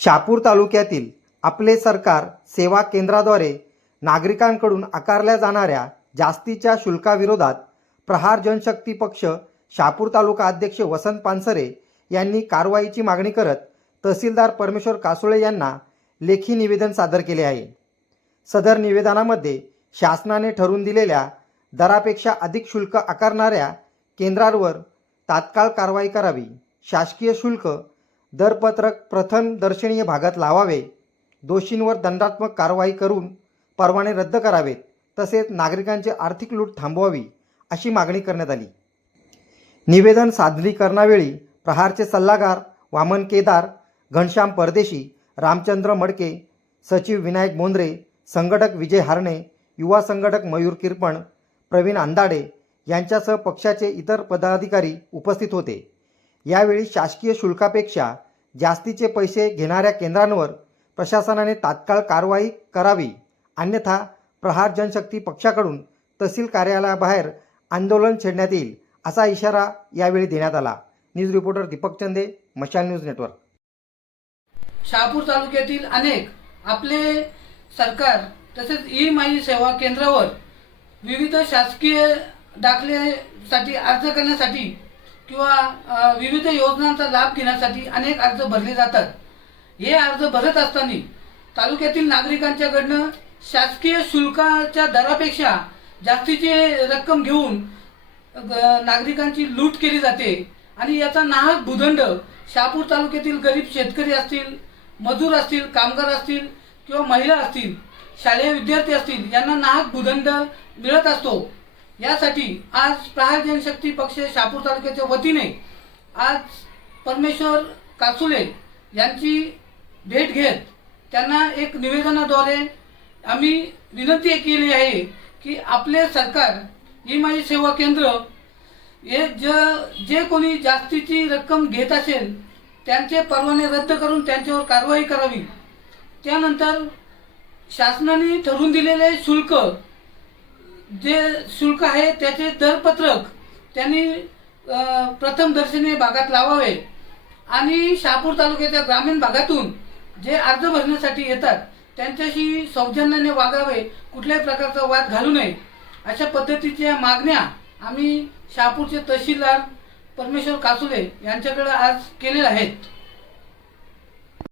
शहापूर तालुक्यातील आपले सरकार सेवा केंद्राद्वारे नागरिकांकडून आकारल्या जाणाऱ्या जास्तीच्या शुल्काविरोधात प्रहार जनशक्ती पक्ष शहापूर तालुका अध्यक्ष वसंत पानसरे यांनी कारवाईची मागणी करत तहसीलदार परमेश्वर कासोळे यांना लेखी निवेदन सादर केले आहे. सदर निवेदनामध्ये शासनाने ठरवून दिलेल्या दरापेक्षा अधिक शुल्क आकारणाऱ्या केंद्रांवर तात्काळ कारवाई करावी शासकीय शुल्क दरपत्रक प्रथम दर्शनीय भागात लावावे. दोषींवर दंडात्मक कारवाई करून परवाने रद्द करावेत. तसेच नागरिकांची आर्थिक लूट थांबवावी अशी मागणी करण्यात आली. निवेदन सादरीकरणावेळी प्रहारचे सल्लागार वामन केदार घनश्याम परदेशी रामचंद्र मडके सचिव विनायक मोंद्रे संघटक विजय हारणे युवा संघटक मयूर किरपण प्रवीण आंदाडे यांच्यासह पक्षाचे इतर पदाधिकारी उपस्थित होते. यावेळी शासकीय शुल्कापेक्षा जास्तीचे पैसे घेणाऱ्या केंद्रांवर प्रशासनाने तात्काळ कारवाई करावी. अन्यथा प्रहार जनशक्ती पक्षाकडून तहसील कार्यालयाबाहेर आंदोलन छेडण्यात येईल असा इशारा यावेळी देण्यात आला. न्यूज रिपोर्टर दीपक चंदे मशाल न्यूज नेटवर्क. शहापूर तालुक्यातील अनेक आपले सरकार तसेच ई माई सेवा केंद्रावर विविध शासकीय दाखलेसाठी अर्ज करण्यासाठी किंवा विविध योजनांचा लाभ घेण्यासाठी अनेक अर्ज भरले जातात. हे अर्ज भरत असताना तालुक्यातील नागरिकांच्याकडनं शासकीय शुल्काच्या दरापेक्षा जास्तीची रक्कम घेऊन ग- नागरिकांची लूट केली जाते आणि याचा नाहक भूदंड शहापूर तालुक्यातील गरीब शेतकरी असतील मजूर असतील कामगार असतील किंवा महिला असतील शालेय विद्यार्थी असतील यांना नाहक भूदंड मिळत असतो. यासाठी आज प्रहार जनशक्ती पक्ष शहापूर तालुक्याच्या वतीने आज परमेश्वर कासुले यांची भेट घेत त्यांना एक निवेदनाद्वारे आम्ही विनंती केली आहे की आपले सरकार ही माझी सेवा केंद्र हे ज जे कोणी जास्तीची रक्कम घेत असेल त्यांचे परवाने रद्द करून त्यांच्यावर कारवाई करावी. त्यानंतर शासनाने ठरवून दिलेले शुल्क जे शुल्क आहे त्याचे दरपत्रक त्यांनी अ, प्रथम दर्शनीय भागात लावावे. आणि शहापूर तालुक्याच्या ग्रामीण भागातून जे अर्ज भरण्यासाठी येतात त्यांच्याशी सौजन्याने वागावे कुठल्याही प्रकारचा वाद घालू नये. अशा पद्धतीच्या मागण्या आम्ही शहापूरचे तहसीलदार परमेश्वर कासुले यांच्याकडे आज केलेल्या आहेत.